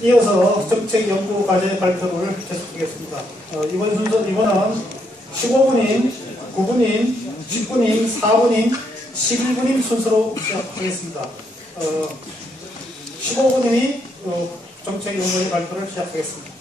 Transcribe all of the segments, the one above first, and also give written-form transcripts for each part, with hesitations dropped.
이어서 정책 연구 과제 발표를 계속하겠습니다. 이번은 15분임, 9분임, 10분임, 4분임, 11분임 순서로 시작하겠습니다. 15분임이 정책 연구 과제 발표를 시작하겠습니다.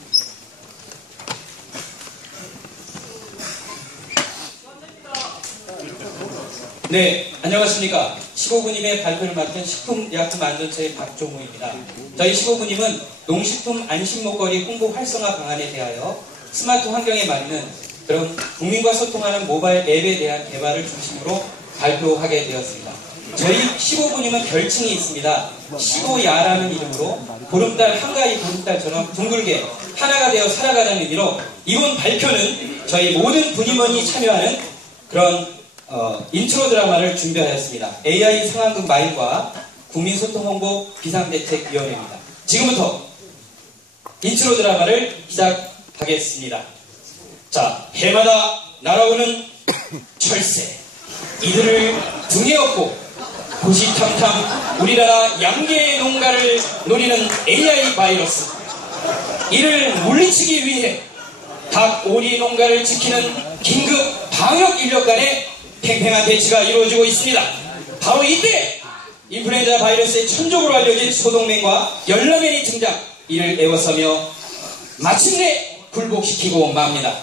네, 안녕하십니까. 15분임의 발표를 맡은 식품의약품안전처의 박종우입니다. 저희 15분임은 농식품 안심목걸이 홍보 활성화 방안에 대하여 스마트 환경에 맞는 그런 국민과 소통하는 모바일 앱에 대한 개발을 중심으로 발표하게 되었습니다. 저희 15분임은 별칭이 있습니다. 15야라는 이름으로 보름달, 한가위 보름달처럼 둥글게 하나가 되어 살아가자는 의미로 이번 발표는 저희 모든 분임원이 참여하는 그런 인트로 드라마를 준비하였습니다. AI 상황극 마인과 국민소통홍보 비상대책위원회입니다. 지금부터 인트로 드라마를 시작하겠습니다. 자, 해마다 날아오는 철새, 이들을 등에 업고 고시탐탐 우리나라 양계의 농가를 노리는 AI 바이러스, 이를 물리치기 위해 각 오리 농가를 지키는 긴급 방역 인력 간의 팽팽한 대치가 이루어지고 있습니다. 바로 이때 인플루엔자 바이러스의 천적으로 알려진 소독맨과 열라맨이 등장, 이를 에워싸며 마침내 굴복시키고 맙니다.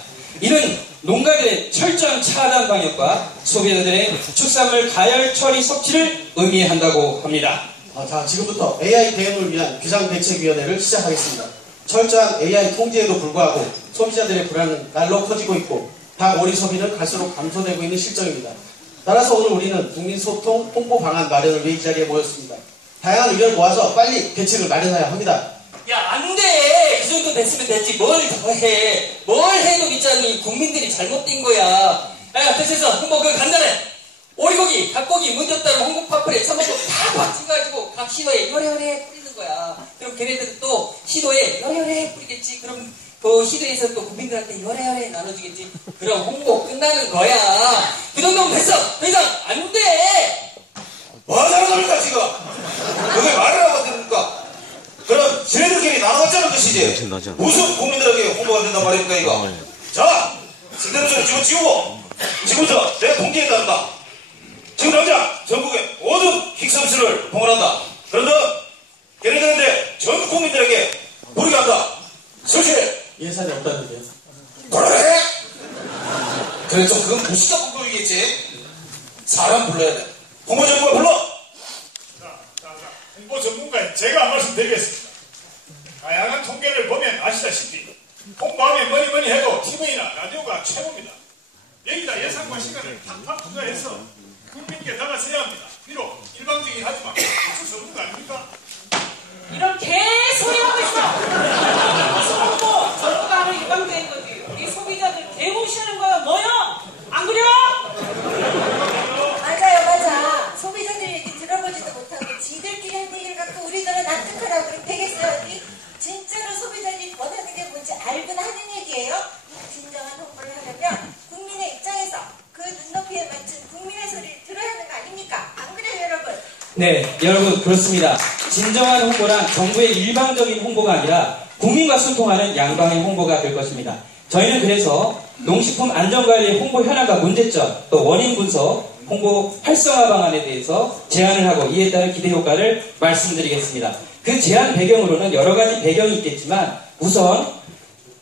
이는 농가들의 철저한 차단 방역과 소비자들의 축산물 가열 처리 섭취를 의미한다고 합니다. 자, 지금부터 AI 대응을 위한 비상대책위원회를 시작하겠습니다. 철저한 AI 통제에도 불구하고 소비자들의 불안은 날로 커지고 있고 닭 오리 소비는 갈수록 감소되고 있는 실정입니다. 따라서 오늘 우리는 국민소통 홍보 방안 마련을 위해 이 자리에 모였습니다. 다양한 의견을 모아서 빨리 대책을 마련해야 합니다. 야, 안 돼! 그 정도 됐으면 됐지. 뭘 더 해. 뭘 해도 있잖니. 국민들이 잘못된 거야. 야, 됐어. 홍보 그거 간단해. 오리고기, 닭고기, 문졌다는 홍보 파플에 처먹고 다 박쳐가지고 각 시도에 요래요래 뿌리는 거야. 그럼 걔네들은 또 시도에 요래요래 뿌리겠지. 그럼 그 시도에서 또 국민들한테 요래요래 나눠주겠지. 그럼 홍보 끝나는 거야. 그 정도면 됐어. 더 이상 안 돼! 뭐 하자는 겁니까 지금? 그게 말을 하고 됩니까? 그럼 쟤네들끼리 나눠가자는 것이지 무슨 국민들에게 홍보가 된단 말입니까 이거? 자, 쓸데없는 소리 지우고 지금부터 내 통계에 따른다. 지금 당장 전국의 모든 킥섬스를 봉헌한다. 그런다 걔네들한테 전 국민들에게 무리게 한다. 설치! 예산이 없다는데요. 그래? 그래, 좀 그건 무시적 홍보이겠지. 사람 불러야 돼. 홍보 전문가 불러. 자, 홍보 전문가인 제가 한 말씀 드리겠습니다. 다양한 통계를 보면 아시다시피 홍보하면 뭐니 해도 TV나 라디오가 최고입니다. 여기다 예산과 시간을 팍팍 투자해서 국민께 다가서야 합니다. 비록 일방적이긴 하지만 어쩔 수 없는 거 아닙니까? 이런 개소리 하고 있어. 무슨 홍보 전부가 하는 일방적인 거지. 우리 소비자들 개무시하는 거야 뭐요? 안 그래? 맞아. 소비자들 얘기 들어보지도 못하고 지들끼리 한 얘기를 갖고 우리들은 납득하라고 그럼 되겠어요? 진짜로 소비자들이 원하는 게 뭔지 알고나 하는 얘기예요? 진정한 홍보를 하려면 국민의 입장에서 그 눈높이에 맞춘 국민의 소리를 들어야 하는 거 아닙니까? 안 그래요 여러분? 네, 여러분 그렇습니다. 진정한 홍보란 정부의 일방적인 홍보가 아니라 국민과 소통하는 양방의 홍보가 될 것입니다. 저희는 그래서 농식품 안전관리 홍보 현황과 문제점, 또 원인 분석, 홍보 활성화 방안에 대해서 제안을 하고 이에 따른 기대 효과를 말씀드리겠습니다. 그 제안 배경으로는 여러 가지 배경이 있겠지만 우선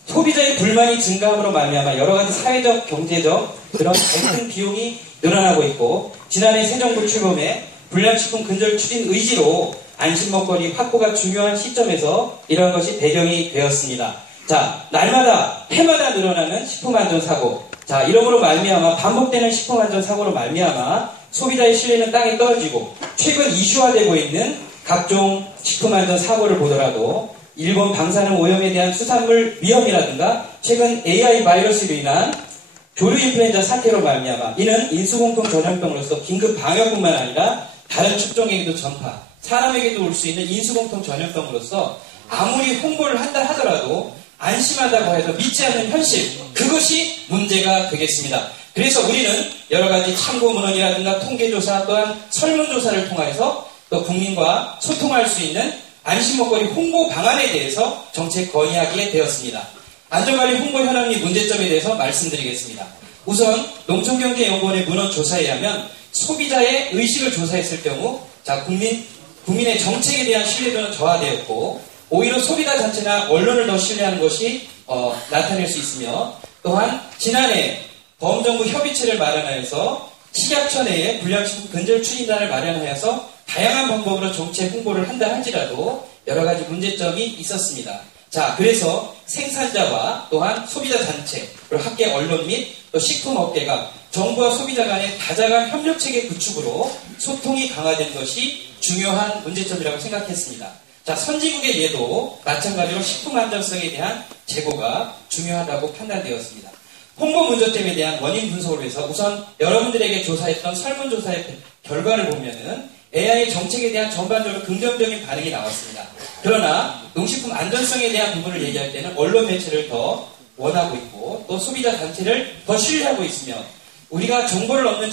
소비자의 불만이 증가함으로 말미암아 여러 가지 사회적, 경제적 그런 갈등 비용이 늘어나고 있고 지난해 새 정부 출범에 불량식품 근절 추진 의지로 안심먹거리 확보가 중요한 시점에서 이런 것이 배경이 되었습니다. 자, 날마다 해마다 늘어나는 식품안전사고, 자, 이러므로 말미암아 반복되는 식품안전사고로 말미암아 소비자의 신뢰는 땅에 떨어지고 최근 이슈화되고 있는 각종 식품안전사고를 보더라도 일본 방사능 오염에 대한 수산물 위험이라든가 최근 AI 바이러스로 인한 조류 인플루엔자 사태로 말미암아 이는 인수공통 전염병으로서 긴급 방역뿐만 아니라 다른 축종에게도 전파, 사람에게도 올 수 있는 인수공통 전염병으로서 아무리 홍보를 한다 하더라도 안심하다고 해도 믿지 않는 현실, 그것이 문제가 되겠습니다. 그래서 우리는 여러 가지 참고 문헌이라든가 통계조사 또한 설문조사를 통해서 또 국민과 소통할 수 있는 안심먹거리 홍보 방안에 대해서 정책 건의하게 되었습니다. 안전관리 홍보 현황 및 문제점에 대해서 말씀드리겠습니다. 우선 농촌경제연구원의 문헌 조사에 의하면 소비자의 의식을 조사했을 경우 국민의 정책에 대한 신뢰도는 저하되었고 오히려 소비자 자체나 언론을 더 신뢰하는 것이 나타낼 수 있으며 또한 지난해 범정부 협의체를 마련하여서 식약처 내에 불량식품 근절 추진단을 마련하여서 다양한 방법으로 정책 홍보를 한다 할지라도 여러 가지 문제점이 있었습니다. 자, 그래서 생산자와 또한 소비자 단체, 그리고 학계 언론 및 또 식품업계가 정부와 소비자 간의 다자간 협력체계 구축으로 소통이 강화된 것이 중요한 문제점이라고 생각했습니다. 자, 선진국의 예도 마찬가지로 식품 안전성에 대한 제고가 중요하다고 판단되었습니다. 홍보 문제점에 대한 원인 분석을 위해서 우선 여러분들에게 조사했던 설문조사의 결과를 보면은 AI 정책에 대한 전반적으로 긍정적인 반응이 나왔습니다. 그러나 농식품 안전성에 대한 부분을 얘기할 때는 언론 매체를 더 원하고 있고 또 소비자 단체를 더 신뢰하고 있으며 우리가 정보를 얻는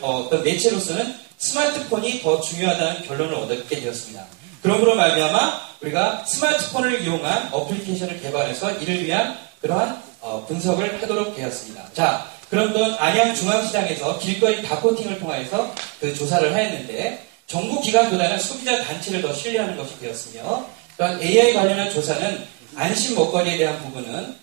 어떤 매체로서는 스마트폰이 더 중요하다는 결론을 얻게 되었습니다. 그러므로 말미암아 우리가 스마트폰을 이용한 어플리케이션을 개발해서 이를 위한 그러한 분석을 하도록 되었습니다. 자, 그럼 또 안양중앙시장에서 길거리 닷코팅을 통해서 그 조사를 하였는데 정부 기관보다는 소비자 단체를 더 신뢰하는 것이 되었으며 또한 AI 관련한 조사는 안심 먹거리에 대한 부분은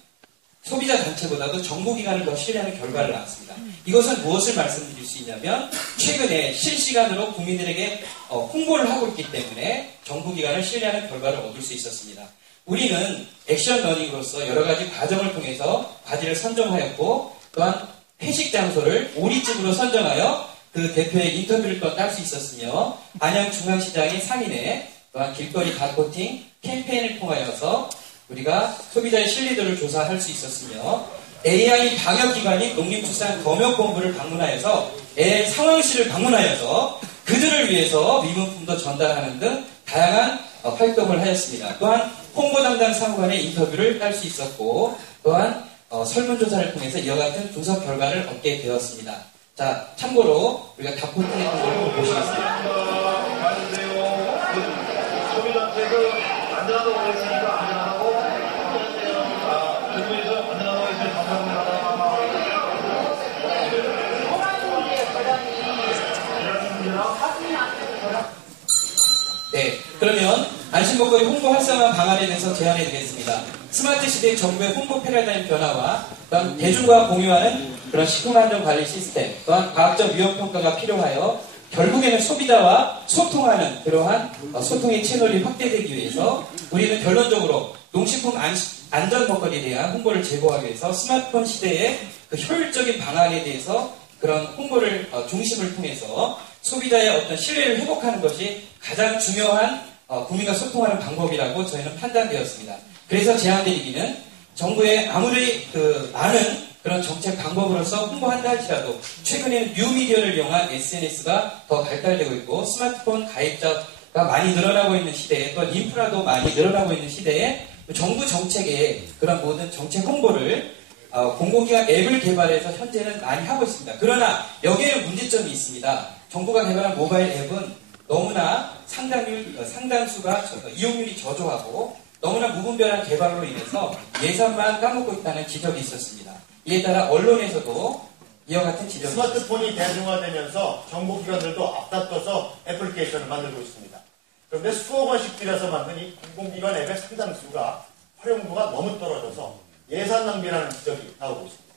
소비자 단체보다도 정부 기관을 더 신뢰하는 결과를 낳았습니다. 이것은 무엇을 말씀드릴 수 있냐면 최근에 실시간으로 국민들에게 홍보를 하고 있기 때문에 정부 기관을 신뢰하는 결과를 얻을 수 있었습니다. 우리는 액션 러닝으로서 여러 가지 과정을 통해서 과제를 선정하였고 또한 회식 장소를 오리집으로 선정하여 그 대표의 인터뷰를 또 딸 수 있었으며 안양중앙시장의 상인회 또한 길거리 닷코팅 캠페인을 통하여서 우리가 소비자의 신뢰도를 조사할 수 있었으며 AI 방역기관인 농림축산검역본부를 방문하여서 AI 상황실을 방문하여서 그들을 위해서 위문품도 전달하는 등 다양한 활동을 하였습니다. 또한 홍보 담당 사무관의 인터뷰를 딸 수 있었고 또한 설문조사를 통해서 이와 같은 분석 결과를 얻게 되었습니다. 자, 참고로 우리가 닷코팅했던 걸 보시겠습니다. 네, 그러면 안심먹거리 홍보 활성화 방안에 대해서 제안해 드리겠습니다. 스마트 시대의 정부의 홍보 패러다임 변화와 또한 대중과 공유하는 그런 식품안전관리 시스템, 또한 과학적 위험평가가 필요하여 결국에는 소비자와 소통하는 그러한 소통의 채널이 확대되기 위해서 우리는 결론적으로 농식품 안전먹거리에 대한 홍보를 제고하기 위해서 스마트폰 시대의 그 효율적인 방안에 대해서 그런 홍보를 중심을 통해서 소비자의 어떤 신뢰를 회복하는 것이 가장 중요한 국민과 소통하는 방법이라고 저희는 판단되었습니다. 그래서 제안드리기는 정부의 아무리 많은 그런 정책 방법으로서 홍보한다 할지라도 최근에는 뉴미디어를 이용한 SNS가 더 발달되고 있고 스마트폰 가입자가 많이 늘어나고 있는 시대에 또 인프라도 많이 늘어나고 있는 시대에 정부 정책의 그런 모든 정책 홍보를 공공기관 앱을 개발해서 현재는 많이 하고 있습니다. 그러나 여기에는 문제점이 있습니다. 정부가 개발한 모바일 앱은 너무나 상당수가 이용률이 저조하고 너무나 무분별한 개발로 인해서 예산만 까먹고 있다는 지적이 있었습니다. 이에 따라 언론에서도 이와 같은 지적이 스마트폰이 대중화되면서 정부기관들도 앞다퉈서 애플리케이션을 만들고 있습니다. 그런데 수억 원씩 들여서 만든 이 공공기관 앱의 상당수가 활용도가 너무 떨어져서 예산 낭비라는 지적이 나오고 있습니다.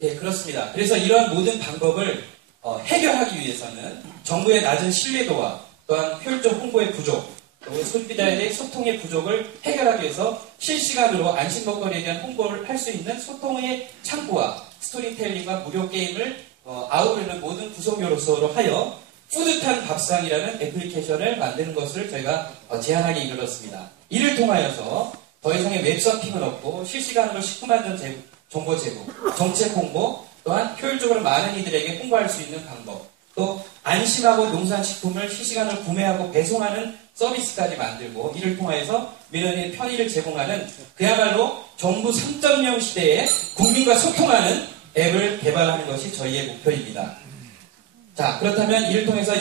네, 그렇습니다. 그래서 이러한 모든 방법을 해결하기 위해서는 정부의 낮은 신뢰도와 또한 효율적 홍보의 부족, 또 소비자에 대한 소통의 부족을 해결하기 위해서 실시간으로 안심먹거리에 대한 홍보를 할 수 있는 소통의 창구와 스토리텔링과 무료 게임을 아우르는 모든 구성 요소로 하여 뿌듯한 밥상이라는 애플리케이션을 만드는 것을 저희가 제안하게 이르렀습니다. 이를 통하여서 더 이상의 웹서핑은 없고 실시간으로 식품안전 정보 제공, 정책 홍보, 또한 효율적으로 많은 이들에게 홍보할 수 있는 방법, 또 안심하고 농산식품을 실시간으로 구매하고 배송하는 서비스까지 만들고 이를 통해서 민원인의 편의를 제공하는 그야말로 정부 3.0 시대에 국민과 소통하는 앱을 개발하는 것이 저희의 목표입니다. 자, 그렇다면 이를 통해서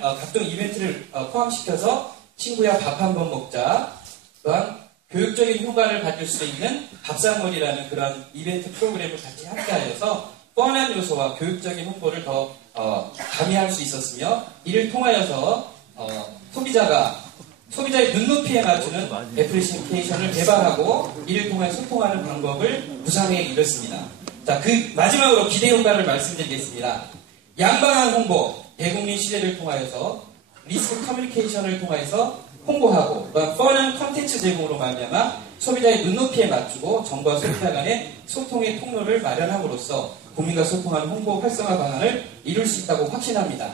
각종 이벤트를 포함시켜서 친구야 밥 한번 먹자, 또한 교육적인 효과를 받을 수 있는 밥상머리라는 그런 이벤트 프로그램을 같이 함께하여서 뻔한 요소와 교육적인 홍보를 더 가미할 수 있었으며, 이를 통하여서 소비자의 눈높이에 맞추는 애플리케이션을 개발하고 이를 통해 소통하는 방법을 구상해 이뤘습니다. 자, 그 마지막으로 기대 효과를 말씀드리겠습니다. 양방향 홍보, 대국민 시대를 통하여서 리스크 커뮤니케이션을 통해서 홍보하고, 또한 뻔한 컨텐츠 제공으로 말미암아 소비자의 눈높이에 맞추고 정부와 소비자 간의 소통의 통로를 마련함으로써 국민과 소통하는 홍보 활성화 방안을 이룰 수 있다고 확신합니다.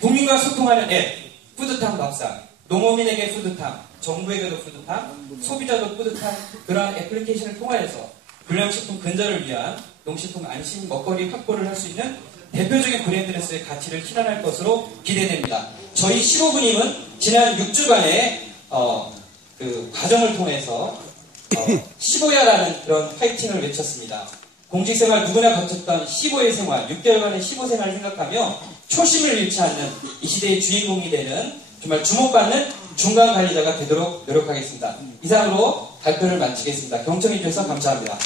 국민과 소통하는 앱, 뿌듯한 밥상, 농어민에게 뿌듯함, 정부에게도 뿌듯함, 소비자도 뿌듯한 그러한 애플리케이션을 통하여서 불량식품 근절을 위한 농식품 안심 먹거리 확보를 할 수 있는 대표적인 브랜드로서의 가치를 실현할 것으로 기대됩니다. 저희 15분임은 지난 6주간의 그 과정을 통해서 15야라는 그런 파이팅을 외쳤습니다. 공직생활 누구나 거쳤던 15의 생활, 6개월간의 15생활을 생각하며 초심을 잃지 않는 이 시대의 주인공이 되는 정말 주목받는 중간 관리자가 되도록 노력하겠습니다. 이상으로 발표를 마치겠습니다. 경청해 주셔서 감사합니다.